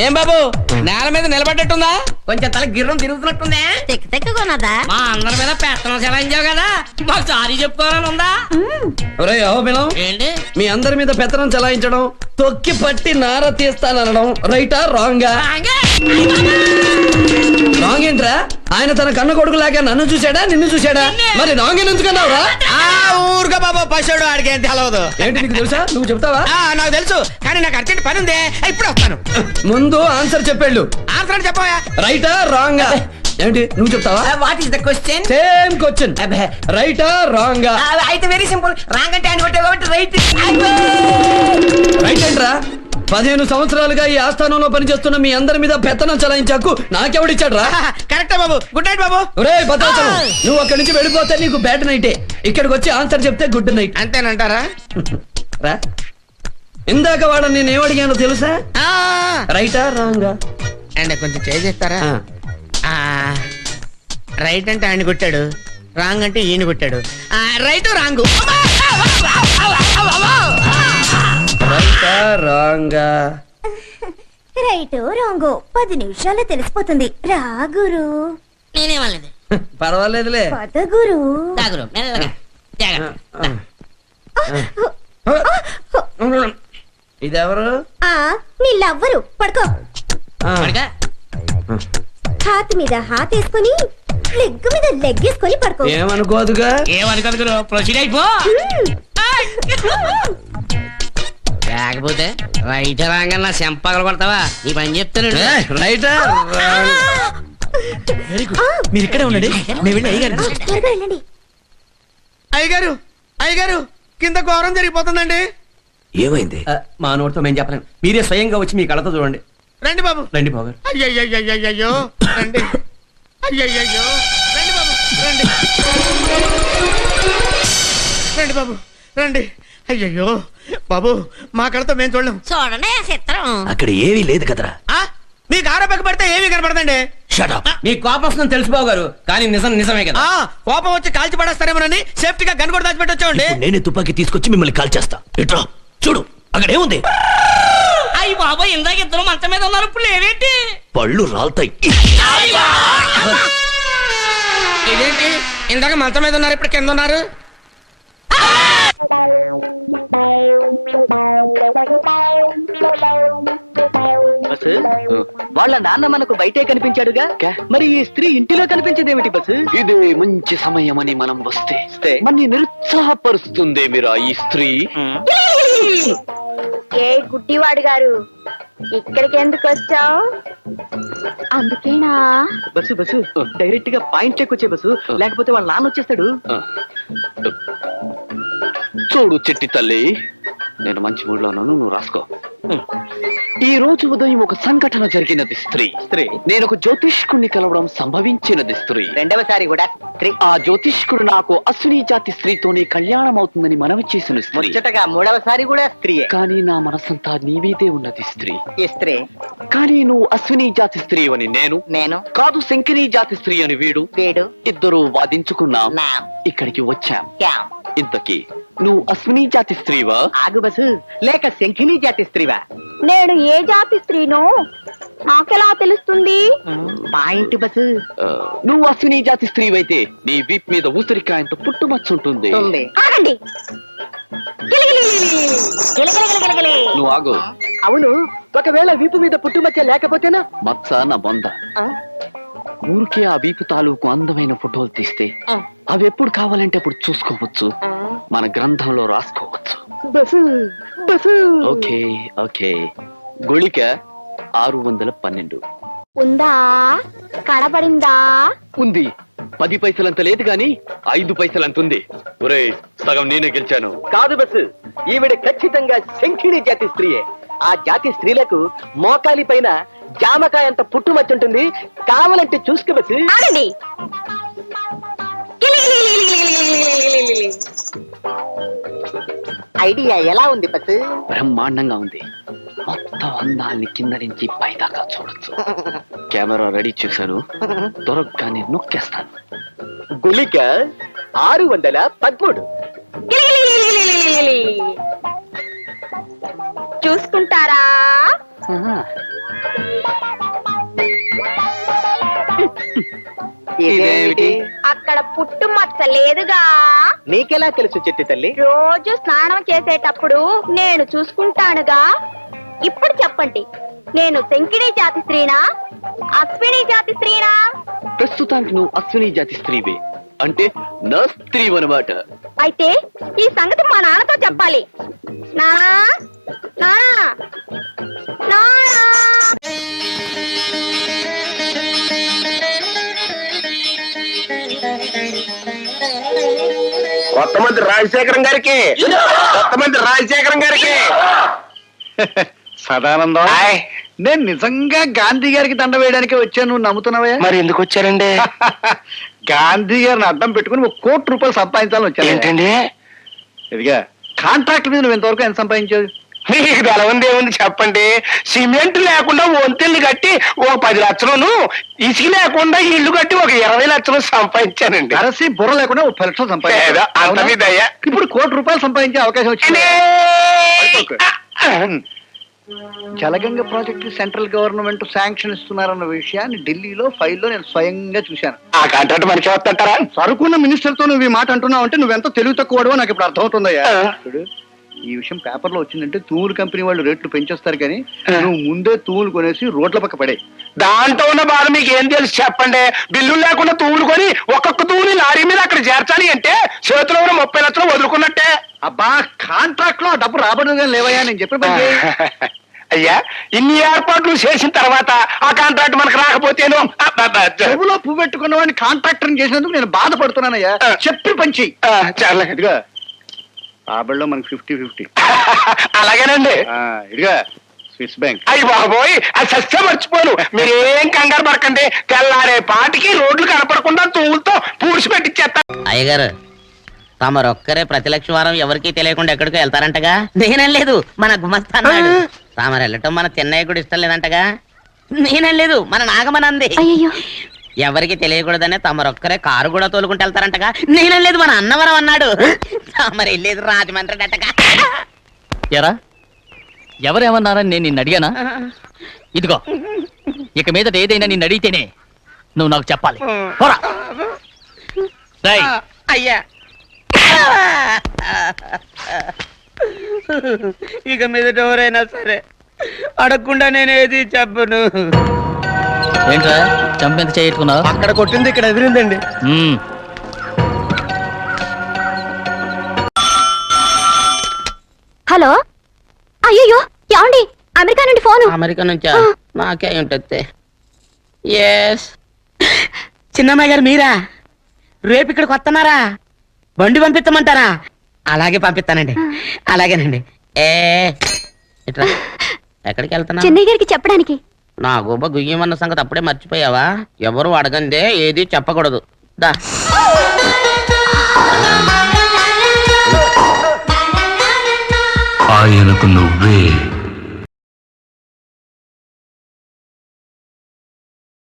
ఏం బాబు నేల మీద నిలబడ్డట్టుందా? కొంచెం తల గిర్రం తిరుగుతున్నట్టుందే. తెక్కున్నదా? మా అందరి మీద పెత్తనం చెలాయించావు కదా, మాకు సారీ చెప్పుకోవాలని ఉందా? ఏంటి మీ అందరి మీద పెత్తనం చలాయించడం, తొక్కి పట్టి నార తీస్తానడం రైటా రాంగా? రాంగ్ ఏంట్రా? ఆయన తన కన్న కొడుకు లాగా నన్ను చూసాడా నిన్ను చూసాడా? మరి రాంగ్ ఎందుకన్నావురా? ఊరుగా బాబు పశువుడు ఆడికి ఏం తెలవదు. ఏంటి నీకు తెలుసా? నువ్వు చెప్తావా? నాకు తెలుసు, కానీ నాకు అర్జెంట్ పని ఉంది, ఇప్పుడు వస్తాను. ముందు ఆన్సర్ చెప్పేళ్ళు. ఆన్సర్ చెప్పవా? రైటా రాంగా? ఏంటి నువ్వు చెప్తావా? What is the question? Same question. రైటా రాంగా? అయితే వెరీ సింపుల్. రాంగ్ అంటే ఆయన కొట్టావు కాబట్టి రైట్. రైట్ ఏంట్రా? 15 సంవత్సరాలుగా ఈ ఆస్థానంలో పనిచేస్తున్న మీ అందరి మీద పెత్తనం చలాయించాకు నాకెవడిచ్చాడు రా? కరెక్టే బాబు. గుడ్ నైట్ బాబు. ఒరేయ్ భద్రాచలం, నువ్వు అక్కడి నుంచి వెళ్ళిపోతే నీకు బ్యాడ్ నైటే. ఇక్కడికి వచ్చి ఆన్సర్ చెప్తే గుడ్ నైట్. అంతేనంటారా? రా, ఇందాక వాడు నేను ఏమడిగానో తెలుసా? రైటా రాంగా? అండ్ కొంచెం చేస్తారా? రైట్ అంటే ఆయన కొట్టాడు, రాంగ్ అంటే ఈయన కొట్టాడు. Right wrong. రైటా రాంగా? రైట్ రాంగో 10 నిమిషాల్లో తెలిసిపోతుంది. రా గురు. నేనేమలేదు. పర్వాలేదులే. పద గురు. తాగురు ఇదెవరు? నీ లవ్వరు. పడుకో. హాత్ మీద హాత్ వేసుకొని లెగ్ మీద లెగ్ వేసుకొని పడుకో. ఏమనుకోదుగా? ఏమనుకోదు. ప్రొసీడ్ అయిపో. లేకపోతే రైట్ రాంగన్నా చెంపగలు కొడతావా? నీ పని చెప్తాను. రైటా? మీరు ఇక్కడే ఉండండి, మేము వెళ్ళి త్వరగా వెళ్ళండి. అయ్యగారు అయ్యగారు కింద ఘోరం జరిగిపోతుందండి. ఏమైంది? మా నోటితో మేము చెప్పలేము, మీరే స్వయంగా వచ్చి మీ కళ్ళతో చూడండి. రండి బాబు. రండి బాబు. అయ్యయ్యో రండి. అయ్యయ్యో రండి బాబు. రండి రండి బాబు రండి. అయ్యయ్యో బాబు, మా కళ్ళతో మేము చూడలేము. చూడండి చిత్రం. అక్కడ ఏమీ లేదు కదరా. మీకు ఆరోపక పడితే ఏమీ కనపడదండి. మీ కోపం వస్తుందని తెలుసు బాబు గారు, కానీ నిజమే కదా. కోపం వచ్చి కాల్చి పడేస్తారేమోనని సేఫ్టీగా గన్ కూడా దాచిపెట్టొచ్చామండి. నేనే తుపాకీ తీసుకొచ్చి మిమ్మల్ని కాల్ చేస్తా. ఇట్రా చూడు, అక్కడ ఏముంది? అయ్యి బాబా, ఇందాక ఇద్దరు మంచం మీద ఉన్నారు, ఇప్పుడు లేవేంటి? పళ్ళు రాల్తాయి. ఇదేంటి, ఇందాక మంచం మీద ఉన్నారు, ఇప్పుడు కింద ఉన్నారు? వాళ్ళ నాన్న మనకు బయటే కనిపించాడుగా, మరి ఈ స్త్రీ ఇంటిలో కనిపించింది బస్సు? ఇది మంచి సమయమని మనం వస్తే మన్ని నిరుత్సాహపరుస్తుంది మీరా ఈ స్త్రీ. ఏ గుడ్డివాడు గారు, ఇక్కడికి ఎందుకు వచ్చావు? అందుకేనా? బస్సు డైరెక్ట్ గా పాయింట్ చెక్ వచ్చే బస్సు, లేకపోతే వాళ్ళ నాన్న వచ్చేస్తాడు. చూడు చిట్టి తల్లి, నేను మంచి మూడ్ లో ఉన్నాను, నువ్వు రాసుకో. ఈ రోజు ఉదయం ఒక సంఘటన జరిగినది స్త్రీ. నేను ఒక జ్యోతిష్కుడిని కలవడం సంభవించినది స్త్రీ. రెండవసారి కూడా స్త్రీ. ఆ జ్యోతిష్కుడు నాకు అశ్విని జాతి స్త్రీతోనే కళ్యాణం అవుతుందని మనవి చేసిన స్త్రీ. ముచ్చటగా మూడవసారి కూడా స్త్రీయే. కానీ నా మనసంతా నీవీదే ఉన్నది స్త్రీ. ఈ స్త్రీ. కానీ నువ్వు అశ్విని జాతి స్త్రీ అని నేను కాదు, శంకిని జాతి స్త్రీ అని వీడు. ఇద్దరు వాదించుకున్నాం, ఇక్కడికి వచ్చాం. ఇంతకీ నువ్వు అశ్విని జాతి స్త్రీవా? ఆగు బస్సు, లేక శంకిని జాతి స్త్రీవా? నేను ఏ జాతి స్త్రీనో నాకెలా తెలుస్తుంది? Point bus. నువ్వు అశ్విని జాతి స్త్రీవైతే నీ వీప్ మీద ఊసరికాయంత పుట్టుమచ్చుంటుంది. ఆగండి. నువ్వు ఆగు. అవును, ఒకవేళ వీపు మీద పుట్టుమచ్చ లేకపోతేనా? మచ్చ నా బొంద. ఊరికే ఆ వీపు తాలూకు అందమైన ఫోటోలు తీస్తే అవి ఎప్పుడు కావాలంటే అప్పుడు చూసుకోవచ్చు, మన గ్రంథంలో రాసుకోవచ్చు. ఓకే గుళిక 612 ఉందా? కనబడిందా? ఉంది. 10 పైసలంత లేదు గాని 5 పైసలంత ఉంది. ఒరేయ్, సగం నేనే గెలిచాను. కాదు బస్సు, ఈవిడ ఖచ్చితంగా శంకిని జాతి స్త్రీయే. ఆ జాతి స్త్రీలకు మోకాలి పైన జామకాయ అంత పుట్టుమచ్చుంటుంది, కావాలంటే చూసుకో బస్సు. ఆగండి. ఐడియా ఎలా ఉంది బస్సు? బ్రహ్మాండంగా ఉంది. మొత్తం అందాల్ని కింద నుంచి పైదాకా చూడొచ్చు. కెమెరా రెడీ చేశాను, దొరకగానే నొక్కేస్తాను. గుళిక 613. చూసుకుంటారా? ఇదేమిటి? అక్కడ పుట్టు మచ్చ లేదుగా. నీకెలా తెలుసు చెట్టి తల్లి? రోజు స్నానం చేసేటప్పుడు నేను చూసుకుంటానుగా. ఇప్పుడు చెప్పండి, నేను శంకిణీ జాతి స్త్రీనా, అశ్విని జాతి స్త్రీనా? ప్రస్తుతానికి నువ్వు అశ్విని జాతి స్త్రీవే, అంటే నా స్త్రీ అనమాట. అయితే ఈ సంగతి మా నాన్నతో చెప్పాలి. నానా, నానా, నానా. కొత్తమంది రాజశేఖరం గారికి, కొత్తమంది రాజశేఖరం గారికి. సదానందం, నేను నిజంగా గాంధీ గారికి దండ వేయడానికి వచ్చాను, నువ్వు నమ్ముతున్నావా? మరి ఎందుకు వచ్చారండి? గాంధీ గారిని అడ్డం పెట్టుకుని ₹1,00,00,000 సంపాదించాలని వచ్చాను. ఏంటండి? ఇదిగా కాంట్రాక్ట్ మీద నువ్వు ఇంతవరకు ఎంత సంపాదించావు? మీకు బలవంది ఏముంది చెప్పండి. సిమెంట్ లేకుండా వంతెల్ని కట్టి ఓ 10 లక్షలను, ఇసుక లేకుండా ఇల్లు కట్టి ఒక 20 లక్షలు సంపాదించానండి. అరసి బుర్ర లేకుండా ₹10,00,000 ఏదో సంపాదించావు. అంత మీద అయ్యా. ఇప్పుడు ₹1,00,00,000 సంపాదించే అవకాశం వచ్చింది. Jalaganga project central government sanction ఇస్తున్నారన్న విషయాన్ని ఢిల్లీలో ఫైల్లో నేను స్వయంగా చూశాను. ఆ కాంట్రాక్ట్ మనకి వస్తుంటారా? సరుకున్న మినిస్టర్ తో నువ్వు ఈ మాట అంటున్నావు అంటే నువ్వెంత తెలివి తక్కువడో నాకు ఇప్పుడు అర్థమవుతుందయ్యా. చూడు, ఈ విషయం పేపర్లో వచ్చిందంటే తూములు కంపెనీ వాళ్ళు రేట్లు పెంచేస్తారు, కానీ నువ్వు ముందే తూములు కొనేసి రోడ్ల పక్క పడే. దాంట్లో ఉన్న బాధ మీకు ఏం తెలుసు చెప్పండి. బిల్లు లేకుండా తూములు కొని ఒక్కొక్క తూముని లారీ మీద అక్కడ చేర్చాలి అంటే చేతిలో ఉన్న 30 లక్షలు వదులుకున్నట్టే. అబ్బా, కాంట్రాక్ట్ లో ఆ డబ్బు రాబడుగా లేవయ్యా, నేను చెప్పిన పని చేయి. అయ్యా, ఇన్ని ఏర్పాట్లు చేసిన తర్వాత ఆ కాంట్రాక్ట్ మనకు రాకపోతేను చెవులో పువ్వు పెట్టుకున్న వాడిని కాంట్రాక్టర్ చేసినందుకు నేను బాధపడుతున్నానయ్యా. చెప్పి పని చెయ్యి. చాలా ఇదిగా రాబడిలో మనకి 50-50. అలాగేనండి. ఇదిగా స్విస్ బ్యాంక్. అయ్యి బాబోయ్, అది సస్య మర్చిపోను. మీరేం కంగారు పడకండి. తెల్లారే పాటికి రోడ్లు కనపడకుండా తూములతో పూడ్చి పెట్టిచ్చేస్తా. అయ్యగారు, తమరొక్కరే ప్రతి లక్ష వారం ఎవరికీ తెలియకుండా ఎక్కడికో వెళ్తారంటగా? నేనలేదు, మన గుమస్తా అన్నాడు. తామరు వెళ్ళటం మన చెన్నయ్య కూడా ఇష్టం లేదంటగా? నేనలేదు, మన నాగమనంది. ఎవరికి తెలియకూడదనే తమరొక్కరే కారు కూడా తోలుకుంటూ వెళ్తారంటగా? నేనలేదు, మన అన్నవరం అన్నాడు. తమరు వెళ్ళేది రాజమండ్రి అట్టగా. ఎరా, ఎవరేమన్నారని నేను నిన్ను అడిగానా? ఇదిగో, ఇక మీదట ఏదైనా నిన్ను అడిగితేనే నువ్వు నాకు చెప్పాలి. పోరా. రేయ్, అయ్యా, ఇక మీద ఎవరైనా సరే అడగకుండా నేను ఏది చెప్పను. ఏంట్రా చంపెంత చేయట్టుకున్నావు? అక్కడ కొట్టింది ఇక్కడ ఎదిరిందండి. హలో, అయ్యో ఏమండి, అమెరికా నుండి ఫోను. అమెరికా నుంచా? నాకే ఉంటుంది. ఎస్, చిన్నమ్మాయి గారు మీరా? రేపు ఇక్కడికి వస్తున్నారా? బండి పంపిస్తామంటారా? అలాగే పంపిస్తానండి. అలాగేనండి. ఇట్లా ఎక్కడికి వెళ్తున్నా? చెన్నై గారికి చెప్పడానికి. నా గుబ్బ గుయ్యమన్న సంగతి అప్పుడే మర్చిపోయావా? ఎవరు అడగందే ఏది చెప్పకూడదు. దా, ఆయనకు నువ్వే